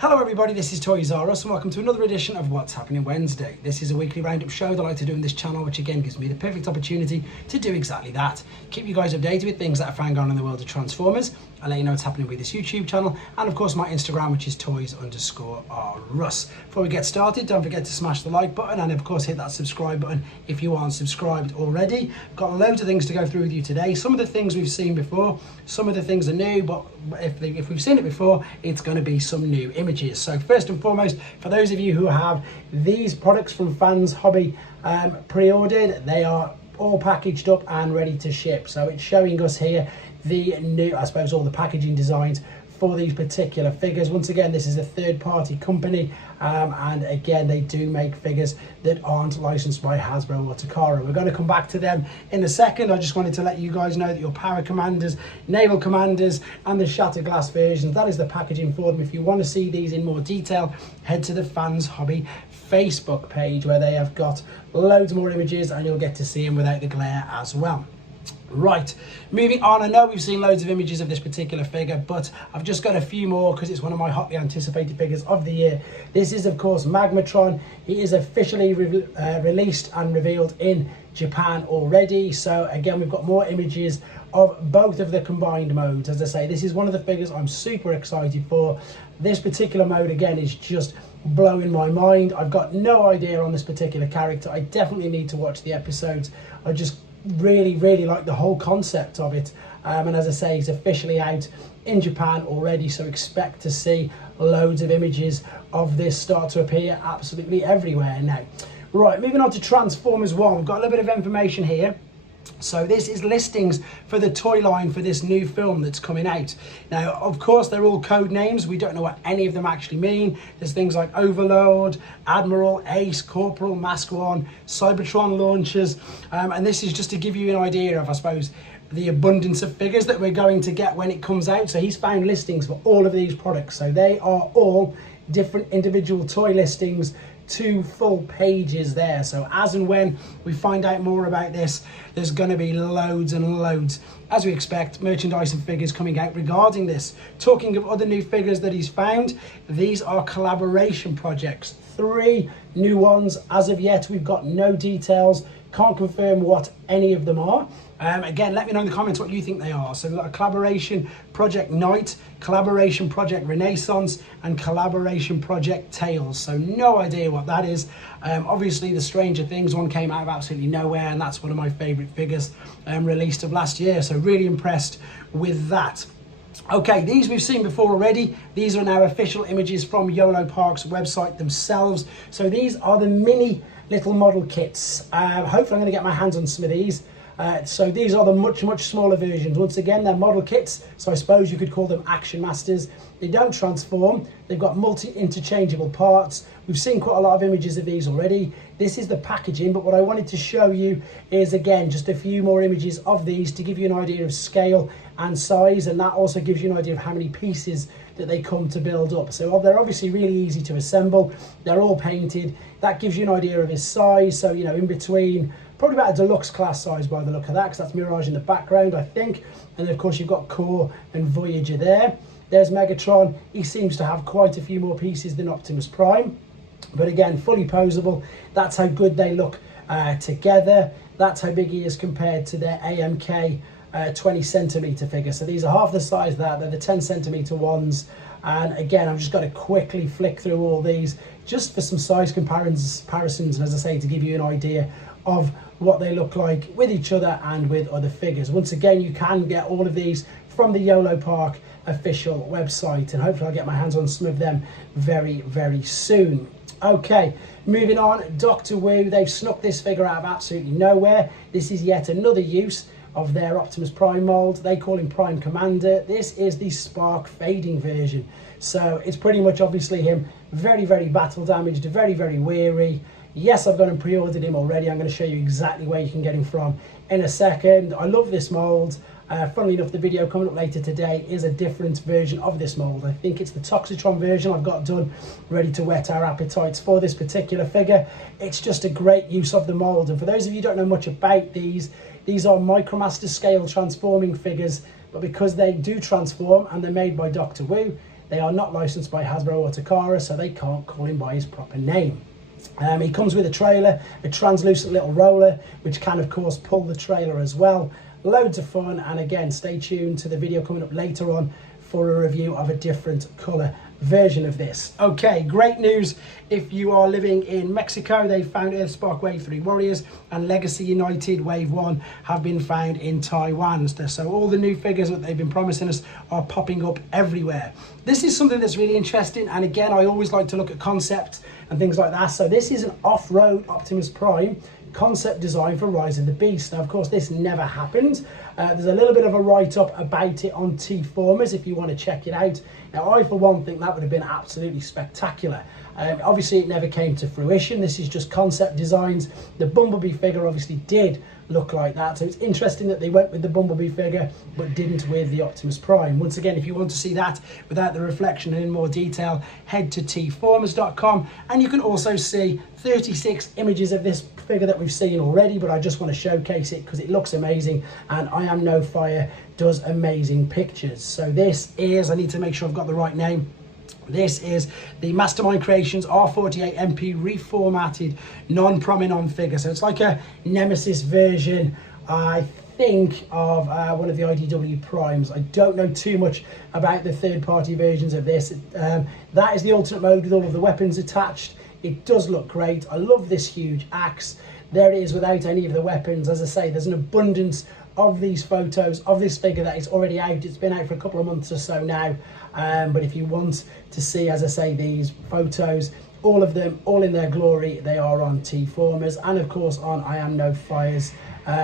Hello everybody, this is Toys R Us and welcome to another edition of What's Happening Wednesday. This is a weekly roundup show that I like to do on this channel, which again gives me the perfect opportunity to do exactly that. Keep you guys updated with things that are found on in the world of Transformers. I'll let you know what's happening with this YouTube channel and of course my Instagram, which is Toys_R_Us. Before we get started, don't forget to smash the like button and of course hit that subscribe button if you aren't subscribed already. Got loads of things to go through with you today. Some of the things we've seen before, some of the things are new, but if we've seen it before, it's going to be some new images. So first and foremost, for those of you who have these products from Fans Hobby pre-ordered, they are all packaged up and ready to ship. So it's showing us here the new, I suppose, all the packaging designs for these particular figures. Once again, this is a third-party company, and again, they do make figures that aren't licensed by Hasbro or Takara. We're going to come back to them in a second. I just wanted to let you guys know that your Power Commanders, Naval Commanders, and the Shattered Glass versions, that is the packaging for them. If you want to see these in more detail, head to the Fans Hobby Facebook page where they have got loads more images and you'll get to see them without the glare as well. Right, moving on. I know we've seen loads of images of this particular figure, but I've just got a few more because it's one of my hotly anticipated figures of the year. This is, of course, Magmatron. He is officially released and revealed in Japan already. So again, we've got more images of both of the combined modes. As I say, this is one of the figures I'm super excited for. This particular mode, again, is just blowing my mind. I've got no idea on this particular character. I definitely need to watch the episodes. I just really like the whole concept of it, and as I say, it's officially out in Japan already, so expect to see loads of images of this start to appear absolutely everywhere now. Right, moving on to Transformers 1, we've got a little bit of information here. So this is listings for the toy line for this new film that's coming out. Now, of course, they're all code names. We don't know what any of them actually mean. There's things like Overlord, Admiral, Ace, Corporal, Mask One, Cybertron launchers. And this is just to give you an idea of, I suppose, the abundance of figures that we're going to get when it comes out. So he's found listings for all of these products. So they are all different individual toy listings, 2 full pages there. So as and when we find out more about this, there's going to be loads and loads, as we expect, merchandise and figures coming out regarding this. Talking of other new figures that he's found, these are collaboration projects. 3 new ones. As of yet, we've got no details. Can't confirm what any of them are. Again, let me know in the comments what you think they are. So we've got a collaboration project Night, collaboration project Renaissance, and collaboration project Tales. So no idea what that is. Obviously the Stranger Things one came out of absolutely nowhere, and that's one of my favorite figures released of last year. So really impressed with that. Okay, these we've seen before already. These are now official images from yolopark's website themselves. So these are the mini little model kits. Hopefully I'm going to get my hands on some of these. So these are the much smaller versions. Once again, they're model kits, so I suppose you could call them Action Masters. They don't transform. They've got multi-interchangeable parts. We've seen quite a lot of images of these already. This is the packaging, but what I wanted to show you is, again, just a few more images of these to give you an idea of scale and size, and that also gives you an idea of how many pieces that they come to build up. So they're obviously really easy to assemble. They're all painted. That gives you an idea of his size. So, you know, in between, probably about a deluxe class size by the look of that, because that's Mirage in the background, I think. And then of course you've got Core and Voyager there. There's Megatron. He seems to have quite a few more pieces than Optimus Prime, but again, fully posable. That's how good they look together. That's how big he is compared to their AMK 20 centimeter figure. So these are half the size of that. They're the 10 centimeter ones. And again, I've just got to quickly flick through all these just for some size comparisons, and as I say, to give you an idea of what they look like with each other and with other figures. Once again, you can get all of these from the yolopark official website, and hopefully I'll get my hands on some of them very soon. Okay, moving on, Doctor Wu. They've snuck this figure out of absolutely nowhere. This is yet another use of their Optimus Prime mold. They call him Prime Commander. This is the spark fading version. So it's pretty much obviously him, very battle damaged, very weary. Yes, I've gone and pre-ordered him already. I'm going to show you exactly where you can get him from in a second. I love this mold. Funnily enough, the video coming up later today is a different version of this mold. I think it's the Toxitron version I've got done, ready to whet our appetites for this particular figure. It's just a great use of the mold. And for those of you who don't know much about these are Micromaster scale transforming figures, but because they do transform and they're made by Dr. Wu, They are not licensed by Hasbro or Takara, so they can't call him by his proper name. He comes with a trailer, a translucent little roller, which can of course pull the trailer as well. Loads of fun, and again, stay tuned to the video coming up later on for a review of a different colour version of this. Okay, great news if you are living in Mexico. They found Earthspark Wave 3 Warriors and Legacy United Wave 1 have been found in Taiwan. So all the new figures that they've been promising us are popping up everywhere. This is something that's really interesting, and again, I always like to look at concept and things like that. So this is an off-road Optimus Prime concept design for Rise of the Beast. Now, of course, this never happened. There's a little bit of a write-up about it on T-Formers if you want to check it out. Now, I, for one, think that would have been absolutely spectacular. Obviously, it never came to fruition. This is just concept designs. The Bumblebee figure obviously did look like that, so it's interesting that they went with the Bumblebee figure but didn't with the Optimus Prime. Once again, if you want to see that without the reflection and in more detail, head to tformers.com, and you can also see 36 images of this figure that we've seen already, but I just want to showcase it because it looks amazing, and I Am No Fire does amazing pictures. So this is, I need to make sure I've got the right name, this is the Mastermind Creations R48 MP reformatted non-prominent figure. So it's like a Nemesis version, I think, of one of the IDW Primes. I don't know too much about the third-party versions of this. That is the alternate mode with all of the weapons attached. It does look great. I love this huge axe. There it is without any of the weapons. As I say, there's an abundance of these photos of this figure that is already out. It's been out for a couple of months or so now, but if you want to see, as I say, these photos, all of them, all in their glory, they are on T-Formers and of course on I Am No Fire's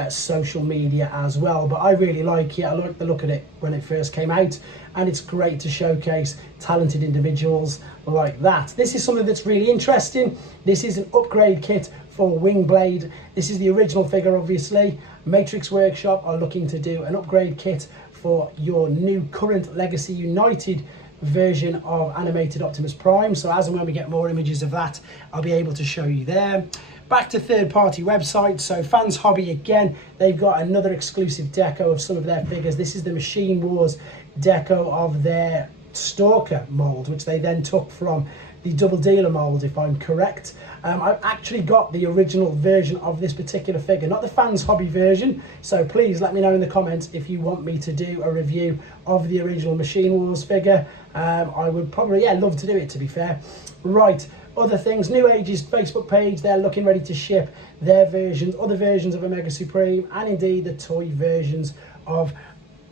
social media as well. But I really like it. I like the look of it when it first came out, and it's great to showcase talented individuals like that. This is something that's really interesting. This is an upgrade kit for Wingblade. This is the original figure, obviously. Matrix Workshop are looking to do an upgrade kit for your new current Legacy United version of animated Optimus Prime. So as and when we get more images of that, I'll be able to show you there. Back to third-party websites. So Fans Hobby, again, they've got another exclusive deco of some of their figures. This is the Machine Wars deco of their Stalker mold, which they then took from the Double Dealer mold, if I'm correct. I've actually got the original version of this particular figure, not the Fans Hobby version, so please let me know in the comments if you want me to do a review of the original Machine Wars figure. I would probably, love to do it, to be fair. Right, other things, New Age's Facebook page, they're looking ready to ship their versions, other versions of Omega Supreme, and indeed the toy versions of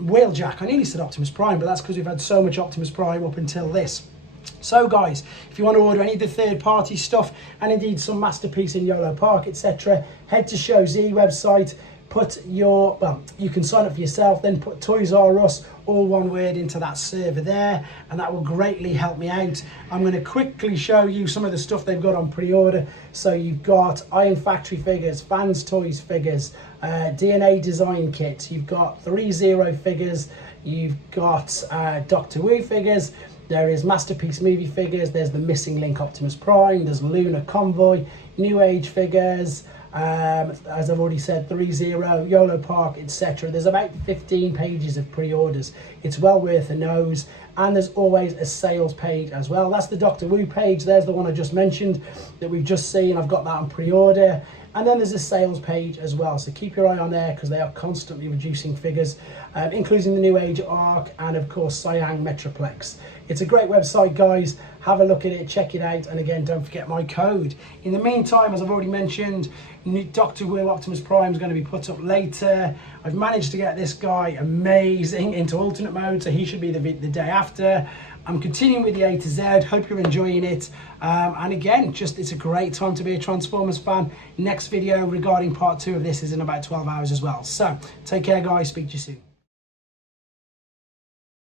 Wheeljack. I nearly said Optimus Prime, but that's because we've had so much Optimus Prime up until this. So guys, if you want to order any of the third-party stuff and indeed some Masterpiece in yolopark, etc., head to Show Z website, put your, well, you can sign up for yourself, then put Toys R Us, all one word, into that server there, and that will greatly help me out. I'm going to quickly show you some of the stuff they've got on pre-order. So you've got Iron Factory figures, Fans Toys figures, DNA design kits, you've got 3-0 figures, you've got Doctor Who figures, there is Masterpiece movie figures, there's the Missing Link Optimus Prime, there's Lunar Convoy, New Age figures, as I've already said, 3-0, yolopark, etc. There's about 15 pages of pre-orders. It's well worth a nose, and there's always a sales page as well. That's the Doctor Who page. There's the one I just mentioned that we've just seen. I've got that on pre-order. And then there's a sales page as well, so keep your eye on there because they are constantly reducing figures, including the New Age Arc and of course Siang Metroplex. It's a great website, guys. Have a look at it, check it out, and again, don't forget my code. In the meantime, as I've already mentioned, Doctor Who Optimus Prime is going to be put up later. I've managed to get this guy amazing into alternate mode, so he should be the day after. I'm continuing with the A to Z. Hope you're enjoying it. And again, it's a great time to be a Transformers fan. Next video regarding part 2 of this is in about 12 hours as well. So take care, guys. Speak to you soon.